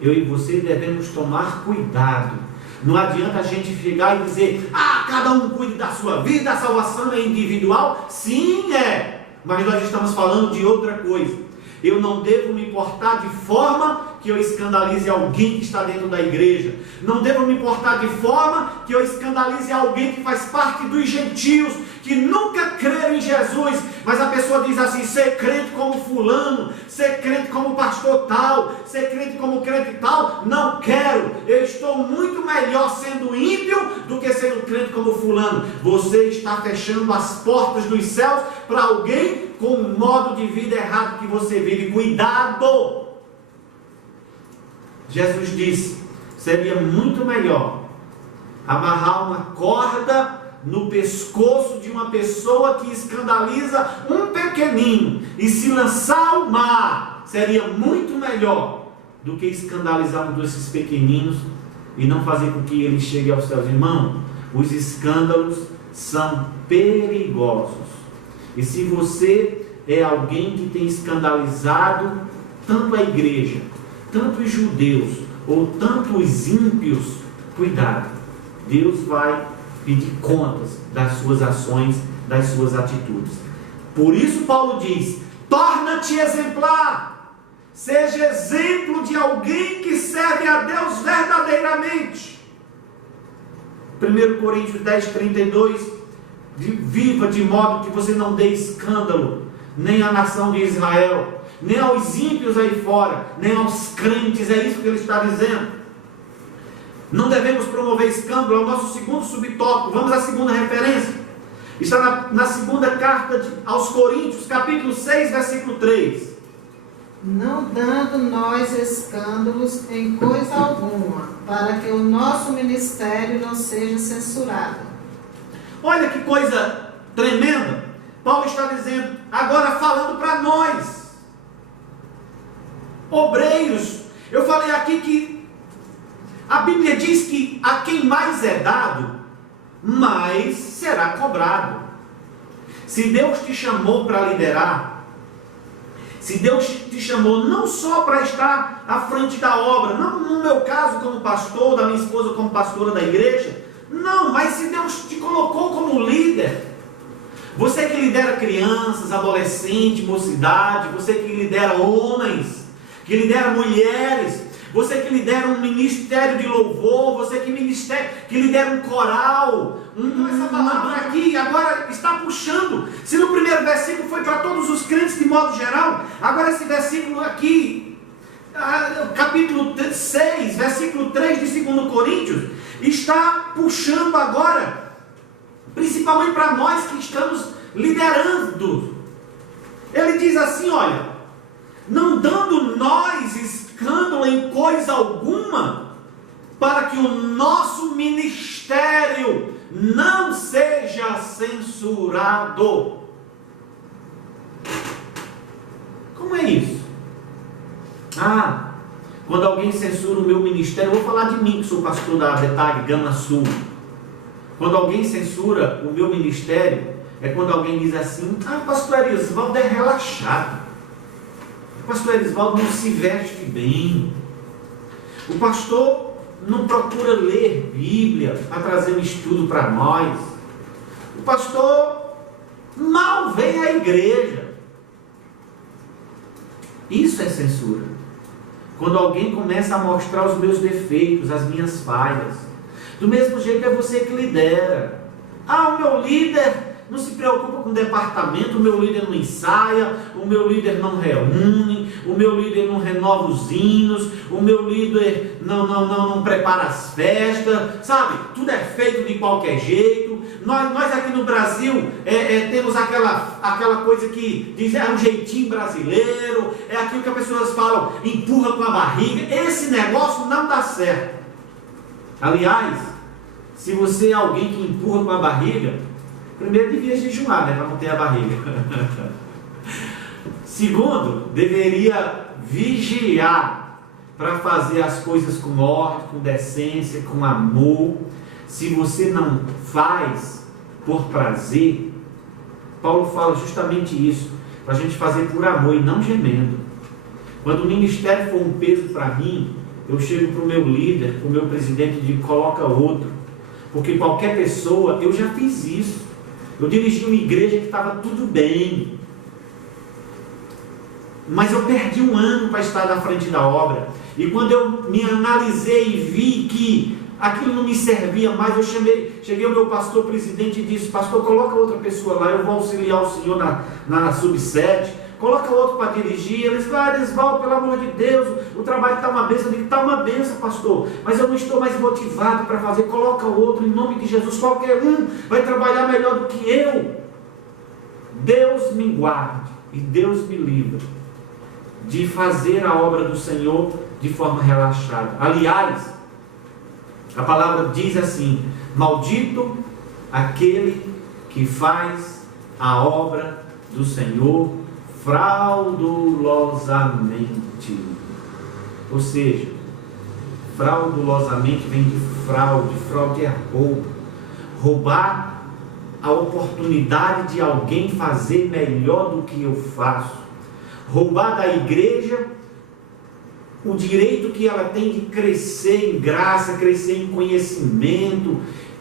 Eu e você devemos tomar cuidado. Não adianta a gente chegar e dizer: cada um cuide da sua vida, a salvação é individual. Sim, é. Mas nós estamos falando de outra coisa. Eu não devo me portar de forma que eu escandalize alguém que está dentro da igreja. Não devo me portar de forma que eu escandalize alguém que faz parte dos gentios, que nunca creram em Jesus, mas a pessoa diz assim: ser crente como fulano, ser crente como pastor tal, ser crente como crente tal. Não quero, eu estou muito melhor sendo ímpio do que sendo crente como fulano. Você está fechando as portas dos céus para alguém com o modo de vida errado que você vive. Cuidado! Jesus disse: seria muito melhor amarrar uma corda no pescoço de uma pessoa que escandaliza um pequenino e se lançar ao mar. Seria muito melhor do que escandalizar um desses pequeninos e não fazer com que ele chegue aos céus. Irmão, os escândalos são perigosos. E se você é alguém que tem escandalizado tanto a igreja, tanto os judeus ou tanto os ímpios, cuidado, Deus vai pedir contas das suas ações, das suas atitudes. Por isso Paulo diz: torna-te exemplar, seja exemplo de alguém que serve a Deus verdadeiramente. 1 Coríntios 10:32, viva de modo que você não dê escândalo, nem à nação de Israel, nem aos ímpios aí fora, nem aos crentes. É isso que ele está dizendo. Não devemos promover escândalo. É o nosso segundo subtópico. Vamos à segunda referência. Está na segunda carta aos Coríntios, capítulo 6, versículo 3. Não dando nós escândalos em coisa alguma, para que o nosso ministério não seja censurado. Olha que coisa tremenda. Paulo está dizendo, agora falando para nós, obreiros. Eu falei aqui que a Bíblia diz que a quem mais é dado, mais será cobrado. Se Deus te chamou para liderar, se Deus te chamou não só para estar à frente da obra, não no meu caso como pastor, da minha esposa como pastora da igreja, não, mas se Deus te colocou como líder, Você que lidera crianças, adolescentes, mocidade, você que lidera homens, que lidera mulheres, você que lidera um ministério de louvor, você que lidera um coral. Então essa palavra aqui agora está puxando. Se no primeiro versículo foi para todos os crentes de modo geral, agora esse versículo aqui, capítulo 6, versículo 3 de 2 Coríntios, está puxando agora, principalmente para nós que estamos liderando. Ele diz assim, olha, não dando nós escândalo em coisa alguma, para que o nosso ministério não seja censurado. Como é isso? Quando alguém censura o meu ministério, eu vou falar de mim, que sou pastor da Betag Gama Sul. Quando alguém censura o meu ministério, é quando alguém diz assim, pastor Erisvaldo é relaxado, o pastor Erisvaldo não se veste bem, o pastor não procura ler Bíblia para trazer um estudo para nós, o pastor mal vem à igreja. Isso é censura. Quando alguém começa a mostrar os meus defeitos, as minhas falhas. Do mesmo jeito é você que lidera. O meu líder não se preocupa com o departamento, o meu líder não ensaia, o meu líder não reúne, o meu líder não renova os hinos, o meu líder não prepara as festas, sabe? Tudo é feito de qualquer jeito. Nós aqui no Brasil temos aquela coisa que diz, um jeitinho brasileiro, é aquilo que as pessoas falam, empurra com a barriga. Esse negócio não dá certo. Aliás, se você é alguém que empurra com a barriga, primeiro devia jejuar, para não ter a barriga. Segundo, deveria vigiar para fazer as coisas com ordem, com decência, com amor. Se você não faz por prazer, Paulo fala justamente isso, para a gente fazer por amor e não gemendo. Quando o ministério for um peso para mim, eu chego para o meu líder, para o meu presidente, e digo, coloca outro. Porque qualquer pessoa, eu já fiz isso. Eu dirigi uma igreja que estava tudo bem, mas eu perdi um ano para estar na frente da obra. E quando eu me analisei e vi que aquilo não me servia mais, eu cheguei ao meu pastor presidente e disse, pastor, coloca outra pessoa lá, eu vou auxiliar o senhor na subsede, coloca outro para dirigir. Eles falaram, Erisvaldo, pelo amor de Deus, o trabalho está uma bênção. Eu digo, está uma bênção, pastor, mas eu não estou mais motivado para fazer. Coloca outro, em nome de Jesus, qualquer um vai trabalhar melhor do que eu. Deus me guarde e Deus me livre de fazer a obra do Senhor de forma relaxada. Aliás, a palavra diz assim, maldito aquele que faz a obra do Senhor fraudulosamente. Ou seja, fraudulosamente vem de fraude. Fraude é roubo. Roubar a oportunidade de alguém fazer melhor do que eu faço. Roubar da igreja o direito que ela tem de crescer em graça, crescer em conhecimento,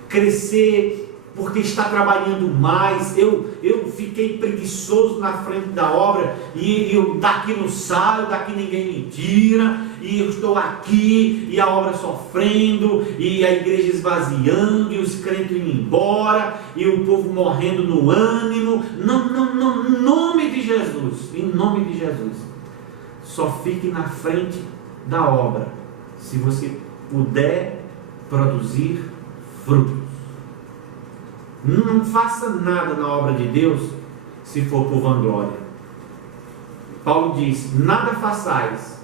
crescer porque está trabalhando mais. Eu fiquei preguiçoso na frente da obra, e eu daqui não saio, daqui ninguém me tira, e eu estou aqui, e a obra sofrendo, e a igreja esvaziando, e os crentes indo embora, e o povo morrendo no ânimo. Não, em nome de Jesus, em nome de Jesus, só fique na frente da obra, se você puder produzir frutos. Não faça nada na obra de Deus se for por vanglória. Paulo diz, nada façais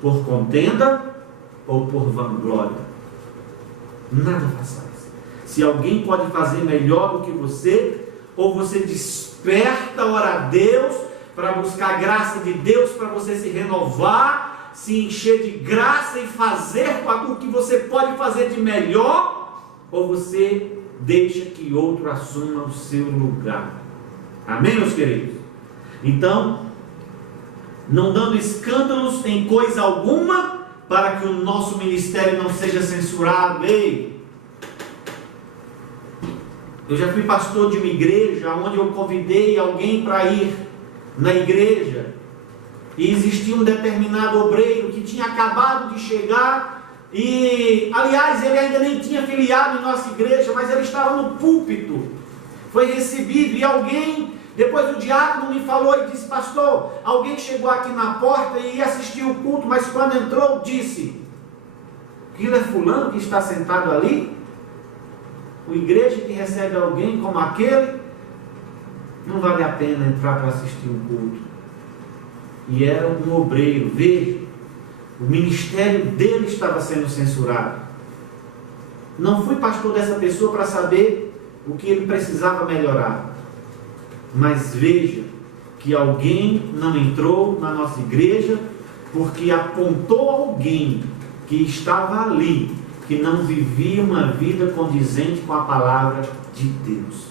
por contenda ou por vanglória. Nada façais. Se alguém pode fazer melhor do que você, ou você desperta, ora a Deus, para buscar a graça de Deus, para você se renovar, se encher de graça e fazer o que você pode fazer de melhor, ou você deixa que outro assuma o seu lugar. Amém, meus queridos? Então, não dando escândalos em coisa alguma, para que o nosso ministério não seja censurado. Ei! Eu já fui pastor de uma igreja onde eu convidei alguém para ir na igreja e existia um determinado obreiro que tinha acabado de chegar e, aliás, ele ainda nem tinha filiado em nossa igreja, mas ele estava no púlpito, foi recebido e alguém, depois o diácono me falou e disse: pastor, alguém chegou aqui na porta e assistiu o culto, mas quando entrou disse: aquilo é fulano que está sentado ali? Uma igreja que recebe alguém como aquele, não vale a pena entrar para assistir um culto. E era um obreiro, veja, o ministério dele estava sendo censurado. Não fui pastor dessa pessoa para saber o que ele precisava melhorar, mas veja que alguém não entrou na nossa igreja porque apontou alguém que estava ali, que não vivia uma vida condizente com a palavra de Deus.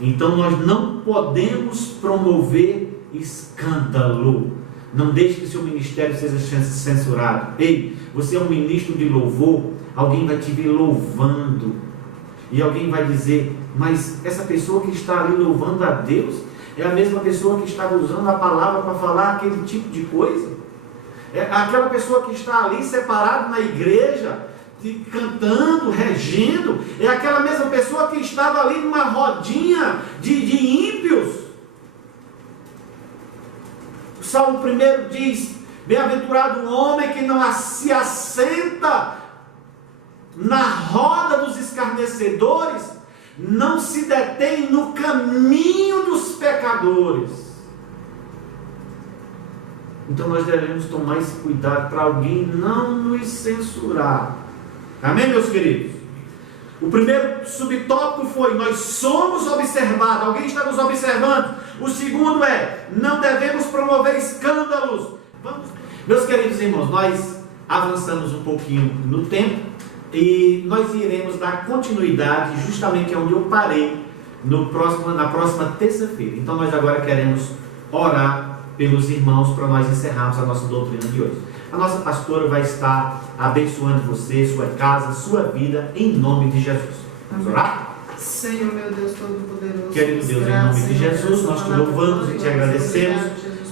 Então nós não podemos promover escândalo. Não deixe que seu ministério seja censurado. Ei, você é um ministro de louvor, alguém vai te ver louvando, e alguém vai dizer: mas essa pessoa que está ali louvando a Deus é a mesma pessoa que estava usando a palavra para falar aquele tipo de coisa? É aquela pessoa que está ali separada na igreja, cantando, regendo, é aquela mesma pessoa que estava ali numa rodinha de ímpios. O Salmo 1 diz: bem-aventurado o homem que não se assenta na roda dos escarnecedores, não se detém no caminho dos pecadores. Então nós devemos tomar esse cuidado para alguém não nos censurar. Amém, meus queridos? O primeiro subtópico foi: nós somos observados. Alguém está nos observando. O segundo é: não devemos promover escândalos. Vamos. Meus queridos irmãos, nós avançamos um pouquinho no tempo e nós iremos dar continuidade justamente onde eu parei na próxima terça-feira. Então nós agora queremos orar pelos irmãos para nós encerrarmos a nossa doutrina de hoje. A nossa pastora vai estar abençoando você, sua casa, sua vida, em nome de Jesus. Vamos orar? Senhor, meu Deus Todo-Poderoso, Querido Deus, em nome de Jesus, nós te louvamos e te agradecemos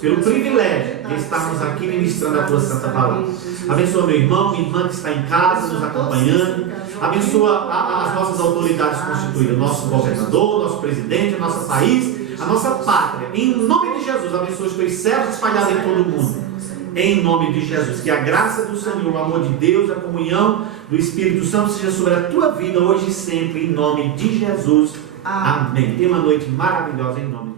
pelo privilégio de estarmos aqui ministrando a tua santa palavra. Abençoa meu irmão, minha irmã que está em casa, nos acompanhando. Abençoa as nossas autoridades constituídas, nosso governador, nosso presidente, o nosso país, a nossa pátria. Em nome de Jesus, abençoa os teus servos espalhados em todo o mundo. Em nome de Jesus, que a graça do Senhor, o amor de Deus, a comunhão do Espírito Santo seja sobre a tua vida hoje e sempre, em nome de Jesus. Amém. Tenha uma noite maravilhosa em nome de Jesus.